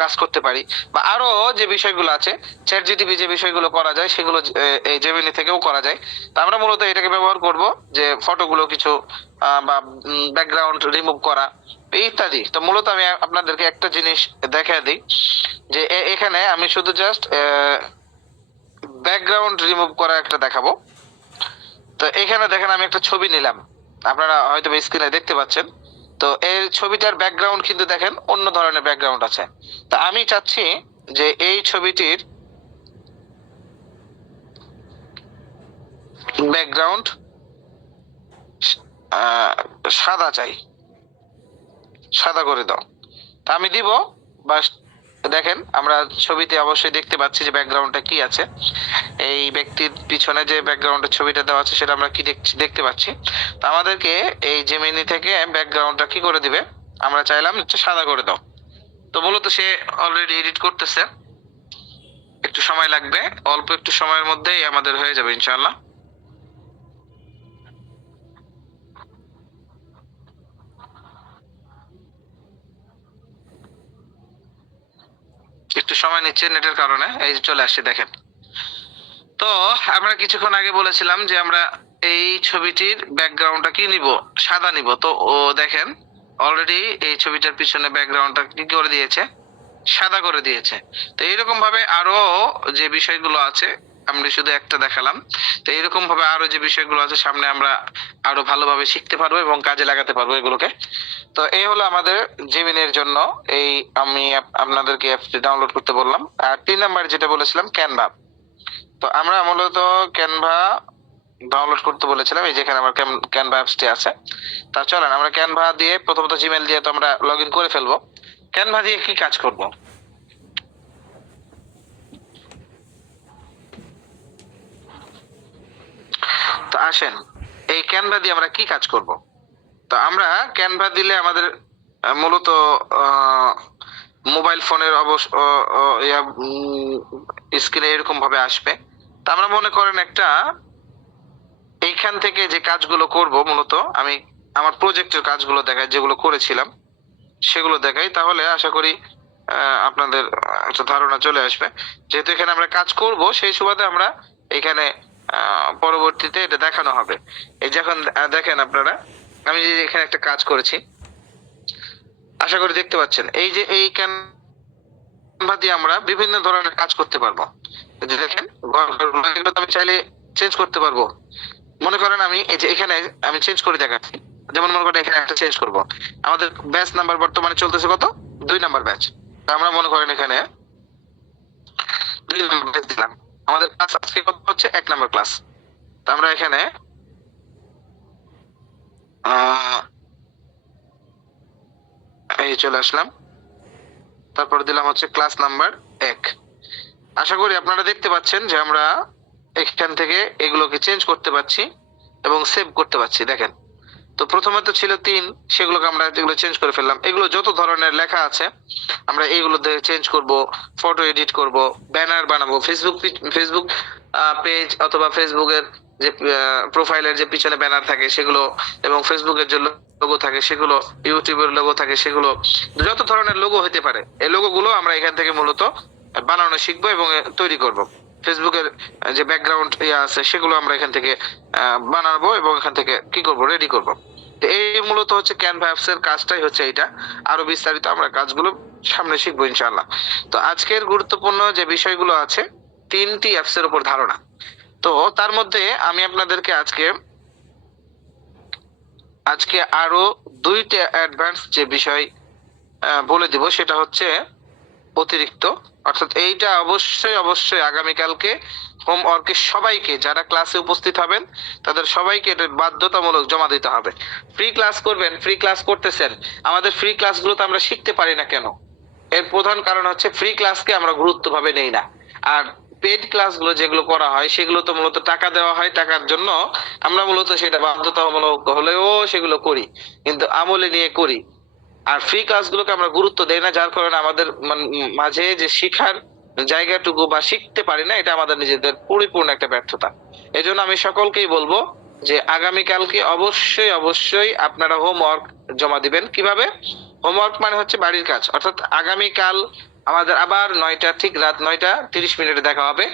কাজ করতে পারি, বা আরো যে বিষয়গুলো আছে চ্যাট জিটিপি যে বিষয়গুলো করা যায় সেগুলো এই জেমিনি থেকেও করা যায়। তো আমরা মূলত এটাকে ব্যবহার করব যে ফটোগুলো কিছু বা ব্যাকগ্রাউন্ড রিমুভ করা ইত্যাদি। তো মূলত আমি আপনাদেরকে একটা জিনিস দেখায় দিই যে এখানে আমি শুধু জাস্ট ব্যাকগ্রাউন্ড রিমুভ করা একটা দেখাবো। তো এখানে দেখেন আমি একটা ছবি নিলাম, আপনারা হয়তো স্ক্রিনে দেখতে পাচ্ছেন। তো এই ছবিটার ব্যাকগ্রাউন্ড কিন্তু দেখেন অন্য ধরনের ব্যাকগ্রাউন্ড আছে। তো আমি চাচ্ছি যে এই ছবিটির ব্যাকগ্রাউন্ড সাদা চাই, সাদা করে দাও। তা আমি দিব, বাস দেখেন আমরা ছবিতে অবশ্যই দেখতে পাচ্ছি যে ব্যাকগ্রাউন্ডটা কি আছে। এই ব্যক্তির পিছনে যে ব্যাকগ্রাউন্ডের ছবিটা দেওয়া আছে সেটা আমরা কি দেখতে পাচ্ছি। তো আমাদেরকে এই জেমিনি থেকে ব্যাকগ্রাউন্ডটা কি করে দিবে, আমরা চাইলাম সাদা করে দাও। তো মূলত সে অলরেডি এডিট করতেছে, একটু সময় লাগবে, অল্প একটু সময়ের মধ্যেই আমাদের হয়ে যাবে ইনশাআল্লাহ। একটু সময় নিচ্ছে নেটের কারণে, এই যে চলে আসছে দেখেন। তো আমরা কিছুক্ষণ আগে বলেছিলাম যে আমরা এই ছবিটির ব্যাকগ্রাউন্ডটা কি নিব, সাদা নিব। তো ও দেখেন অলরেডি এই ছবিটার পিছনে ব্যাকগ্রাউন্ডটা কি করে দিয়েছে, সাদা করে দিয়েছে। তো এইরকম ভাবে আরো যে বিষয়গুলো আছে, আমরা শুধু একটা দেখালাম, তো এইরকম ভাবে আরো যে বিষয়গুলো আছে সামনে আমরা আরো ভালোভাবে শিখতে পারবো এবং কাজে লাগাতে পারবো এগুলোকে। তো এই হলো আমাদের জেমিনের জন্য এই আমি আপনাদেরকে অ্যাপটি ডাউনলোড করতে বললাম। আর 3 নাম্বার যেটা বলেছিলাম ক্যানভা। তো আমরা মূলত ক্যানভা ডাউনলোড করতে বলেছিলাম, এই যেখানে আমার ক্যানভা অ্যাপসটি আছে। তা চলেন আমরা ক্যানভা দিয়ে প্রথমত জিমেল দিয়ে তো আমরা লগ ইন করে ফেলবো। ক্যানভা দিয়ে কি কাজ করব, তো আসেন এই ক্যানভা দিয়ে আমরা কি কাজ করব। তো আমরা ক্যানভা দিলে আমাদের মূলত মোবাইল ফোনের স্ক্রিনে এরকম ভাবে আসবে। তা আমরা মনে করেন একটা এইখান থেকে যে কাজগুলো করব, মূলত আমি আমার প্রজেক্টের কাজগুলো দেখাই, যেগুলো করেছিলাম সেগুলো দেখাই, তাহলে আশা করি আপনাদের একটা ধারণা চলে আসবে। যেহেতু এখানে আমরা কাজ করব সেই সুবাদে আমরা এখানে পরবর্তীতে এটা দেখানো হবে। এই যখন দেখেন আপনারা, আমি যে এখানে একটা কাজ করেছি আশা করি দেখতে পাচ্ছেন, এই যে এই ক্যানভা দিয়ে আমরা বিভিন্ন ধরনের কাজ করতে পারবো। এই যে দেখেন এগুলো আমি চাইলে চেঞ্জ করতে পারবো। মনে করেন আমি এই যে এখানে আমি চেঞ্জ করে দেখাচ্ছি, যেমন মনে করেন এখানে একটা চেঞ্জ করব। আমাদের ব্যাচ নাম্বার বর্তমানে চলতেছে কত, 2 নাম্বার ব্যাচ। আমরা মনে করেন এখানে 2 নাম্বার ব্যাচ দিলাম। আমাদের ক্লাস আজকে কত হচ্ছে, 1 নাম্বার ক্লাস। তো আমরা এখানে এই চলে আসলাম, তারপর দিলাম হচ্ছে ক্লাস নাম্বার 1। আশা করি আপনারা দেখতে পাচ্ছেন যে আমরা এখান থেকে এগুলোকে চেঞ্জ করতে পারছি এবং সেভ করতে পারছি। দেখেন, তো প্রথমে তো ছিল 3, সেগুলোকে আমরা যেগুলো চেঞ্জ করে ফেললাম। এগুলো যত ধরনের লেখা আছে আমরা এইগুলো চেঞ্জ করব, ফটো এডিট করব, ব্যানার বানাবো, ফেসবুক পেজ অথবা ফেসবুকের যে প্রোফাইলের যে পিছনে ব্যানার থাকে সেগুলো, এবং ফেসবুকের যে লোগো থাকে সেগুলো, ইউটিউবের লোগো থাকে সেগুলো, যত ধরনের লোগো হতে পারে এই লোগোগুলো আমরা এখান থেকে মূলত বানানো শিখবো এবং তৈরি করব। ফেসবুকের যে ব্যাকগ্রাউন্ড আছে সেগুলো আমরা এখান থেকে বানাবো এবং এখান থেকে কি করব, রেডি করব। তো এই মূলত হচ্ছে ক্যানভা অ্যাপস এর কাজটাই হচ্ছে এইটা। আরো বিস্তারিত আমরা কাজগুলো সামনে শিখবো ইনশাআল্লাহ। তো আজকের গুরুত্বপূর্ণ যে বিষয়গুলো আছে 3টি অ্যাপস এর উপর ধারণা। তো তার মধ্যে আমি আপনাদেরকে আজকে আরো 2টা অ্যাডভান্স যে বিষয় বলে দিব, সেটা হচ্ছে অতিরিক্ত, অর্থাৎ এইটা অবশ্যই আগামীকালকে হোমওয়ার্কে সবাইকে, যারা ক্লাসে উপস্থিত হবেন তাদের সবাইকে এটা বাধ্যতামূলক জমা দিতে হবে। ফ্রি ক্লাস করবেন, ফ্রি ক্লাস করতেছেন, আমাদের ফ্রি ক্লাসগুলোতে আমরা শিখতে পারি না কেন? এর প্রধান কারণ হচ্ছে ফ্রি ক্লাসকে আমরা গুরুত্বভাবে নেই না। আর পেড ক্লাসগুলো যেগুলো করা হয় সেগুলো তো মূলত টাকা দেওয়া হয়, টাকার জন্য আমরা মূলত সেটা বাধ্যতামূলক হলেও সেগুলো করি, কিন্তু আমলে নিয়ে করি। আর ফ্রি ক্লাসগুলোকে আমরা গুরুত্ব দেই না, যার কারণে আমাদের মাঝে যে শিখার জায়গাটুকু বা শিখতে পারি না, এটা আমাদের নিজেদের পরিপূর্ণ একটা ব্যর্থতা। এজন্য আমি সকলকেই বলবো যে আগামীকালকে অবশ্যই আপনারা হোমওয়ার্ক জমা দিবেন। কিভাবে? হোমওয়ার্ক মানে হচ্ছে বাড়ির কাজ, অর্থাৎ আগামীকাল আমাদের আবার ঠিক রাত 9টা 30 মিনিটে দেখা হবে।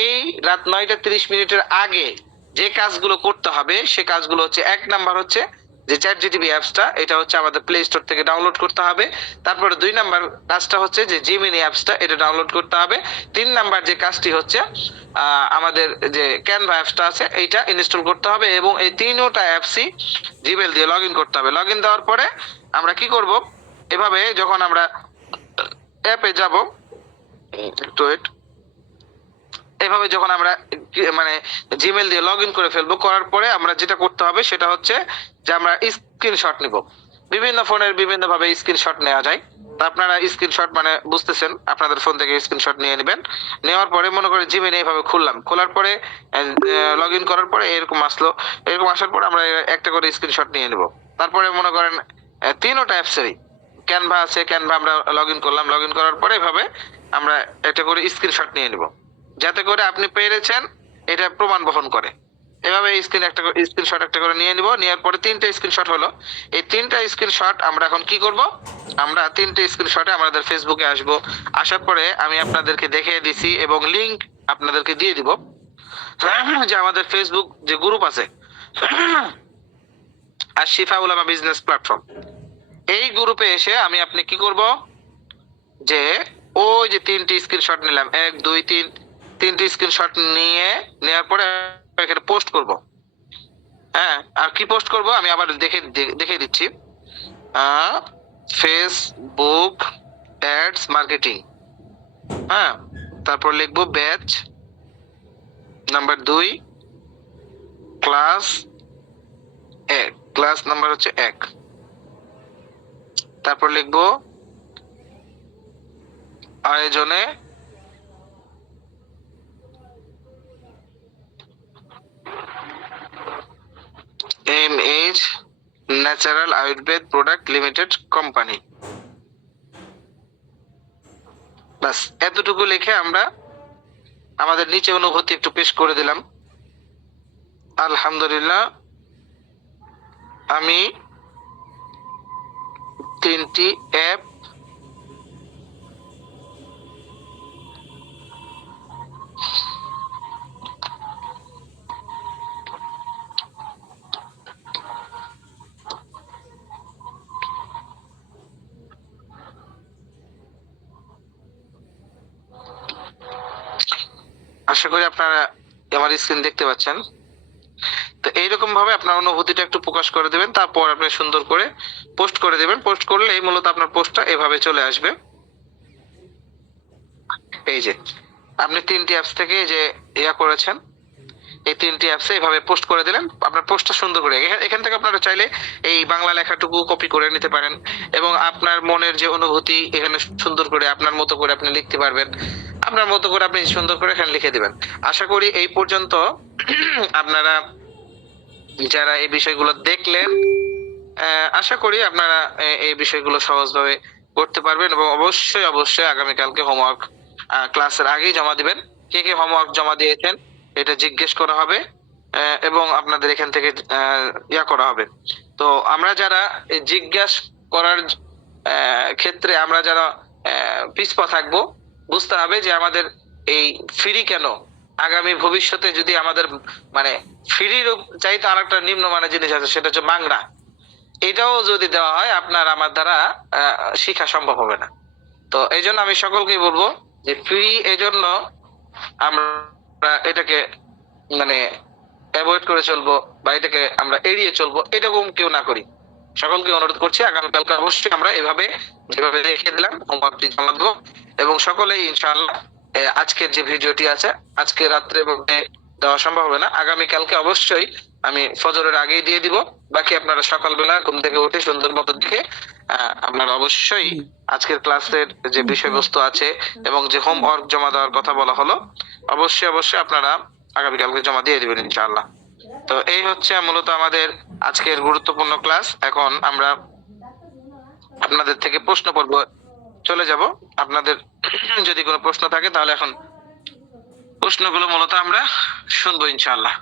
এই রাত 9টা 30 মিনিটের আগে যে কাজগুলো করতে হবে সে কাজগুলো হচ্ছে, 1 নাম্বার হচ্ছে যে চ্যাট জিটিপি অ্যাপসটা, এটা হচ্ছে আমাদের প্লে স্টোর থেকে ডাউনলোড করতে হবে। তারপরে 2 নাম্বার কাজটা হচ্ছে যে জিমিনি অ্যাপসটা, এটা ডাউনলোড করতে হবে। 3 নাম্বার যে কাজটি হচ্ছে আমাদের যে ক্যানভা অ্যাপসটা আছে এইটা ইনস্টল করতে হবে, এবং এই 3টা অ্যাপসই জিমেল দিয়ে লগ ইন করতে হবে। লগ ইন দেওয়ার পরে আমরা কি করব, এভাবে যখন আমরা অ্যাপে যাব, একটু ওয়েট, এভাবে যখন আমরা মানে জিমেল দিয়ে লগ ইন করে ফেলবো, করার পরে আমরা যেটা করতে হবে সেটা হচ্ছে যে আমরা স্ক্রিনশট নিব। বিভিন্ন ফোনের বিভিন্ন ভাবে স্ক্রিনশট নেওয়া যায়। তা আপনারা স্ক্রিনশট মানে বুঝতেছেন, আপনাদের ফোন থেকে স্ক্রিনশট নিয়ে নেবেন। নেওয়ার পরে মনে করে জিমেল এইভাবে খুললাম, খোলার পরে লগ ইন করার পরে এরকম আসলো। এরকম আসার পরে আমরা একটা করে স্ক্রিনশট নিয়ে নেব। তারপরে মনে করেন 3টা অ্যাপসেরই ক্যানভা আছে, ক্যানভা আমরা লগ ইন করলাম, লগ ইন করার পরে এভাবে আমরা একটা করে স্ক্রিনশট নিয়ে নেব, যাতে করে আপনি পেরেছেন এটা প্রমাণ বহন করে। এভাবে স্ক্রিনশট একটা করে নিয়ে নিব। নেওয়ার পরে 3টা স্ক্রিনশট হলো। এই 3টা স্ক্রিনশট আমরা এখন কি করব, আমরা 3টে স্ক্রিনশটে আমাদের ফেসবুকে আসব। আসার পরে আমি আপনাদেরকে দেখিয়ে দিছি এবং লিংক আপনাদেরকে দিয়ে দিব যে আমাদের ফেসবুক যে গ্রুপ আছে আশিফা উলামা বিজনেস প্ল্যাটফর্ম, এই গ্রুপে এসে আপনি কি করব, যে ওই যে 3টি স্ক্রিনশট নিলাম, 1 2 3, 3টি স্ক্রিনশট নেওয়ার পরে এখানে পোস্ট করব। হ্যাঁ, আর কি পোস্ট করব আমি আবার দেখে দিচ্ছি। ফেসবুক অ্যাডস মার্কেটিং, হ্যাঁ, তারপর লিখবো batch number 2 class 1, class number হচ্ছে 1। তারপর লিখবো আয়োজনে MH natural Ayurveda product limited company. বাস এতটুকু লিখে আমরা আমাদের নিচে অনুভূতি একটু পেশ করে দিলাম। আলহামদুলিল্লাহ, আমি 3টি অ্যাপ আশা করি আপনারা আমার স্ক্রিন দেখতে পাচ্ছেন। তো এইরকম ভাবে আপনার অনুভূতিটা একটু প্রকাশ করে দিবেন, তারপর আপনি সুন্দর করে পোস্ট করে দিবেন। পোস্ট করলে মূলত আপনার পোস্টটা এভাবে চলে আসবে। এই যে আপনি 3টি অ্যাপস থেকে যে করেছেন, এই 3টি অ্যাপসে এভাবে পোস্ট করে দিলেন, আপনার পোস্টটা সুন্দর করে এখান থেকে আপনারা চাইলে এই বাংলা লেখাটুকু কপি করে নিতে পারেন এবং আপনার মনের যে অনুভূতি এখানে সুন্দর করে আপনার মতো করে আপনি লিখতে পারবেন, আপনার মতো করে আপনি সুন্দর করে এখানে লিখে দিবেন। আশা করি এই পর্যন্ত আপনারা যারা এই বিষয়গুলো দেখলেন, আশা করি আপনারা এই বিষয়গুলো সহজভাবে করতে পারবেন এবং অবশ্যই অবশ্যই আগামীকালকে হোমওয়ার্ক ক্লাসের আগেই জমা দিবেন। কে কে হোমওয়ার্ক জমা দিয়েছেন এটা জিজ্ঞেস করা হবে এবং আপনাদের এখান থেকে ইয়া করা হবে। তো আমরা যারা এই জিজ্ঞাস করার ক্ষেত্রে আমরা যারা পিছপা থাকবো, বুঝতে হবে যে আমাদের এই ফ্রি কেন, আগামী ভবিষ্যতে যদি আমাদের মানে ফ্রির চাইতে আর একটা নিম্নমানের জিনিস আছে সেটা হচ্ছে বাংলা, এটাও যদি দেওয়া হয় আপনার আমার দ্বারা শিক্ষা সম্ভব হবে না। তো এই জন্য আমি সকলকেই বলবো যে ফ্রি এই জন্য আমরা এটাকে মানে অ্যাভয়েড করে চলবো বা এটাকে আমরা এড়িয়ে চলবো, এরকম কেউ না করি। সকলকে অনুরোধ করছি আগামীকালকে অবশ্যই আমরা এভাবে যেভাবে দেখিয়ে দিলাম হোমওয়ার্কটি জমা দেবো এবং সকলেই ইনশাআল্লাহ আজকের যে ভিডিওটি আছে আজকে রাত্রে দেওয়া সম্ভব হবে না, আগামীকালকে অবশ্যই আমি ফজরের আগেই দিয়ে দিব। বাকি আপনারা সকালবেলা ঘুম থেকে উঠে সুন্দর মতো দেখে আপনারা অবশ্যই আজকের ক্লাসের যে বিষয়বস্তু আছে এবং যে হোমওয়ার্ক জমা দেওয়ার কথা বলা হলো অবশ্যই অবশ্যই আপনারা আগামীকালকে জমা দিয়ে দিবেন ইনশাআল্লাহ। তো এই হচ্ছে মূলত আমাদের আজকের গুরুত্বপূর্ণ ক্লাস। এখন আমরা আপনাদের থেকে প্রশ্ন পর্ব চলে যাব। আপনাদের যদি কোনো প্রশ্ন থাকে তাহলে এখন প্রশ্নগুলো মূলত আমরা শুনবো ইনশাআল্লাহ।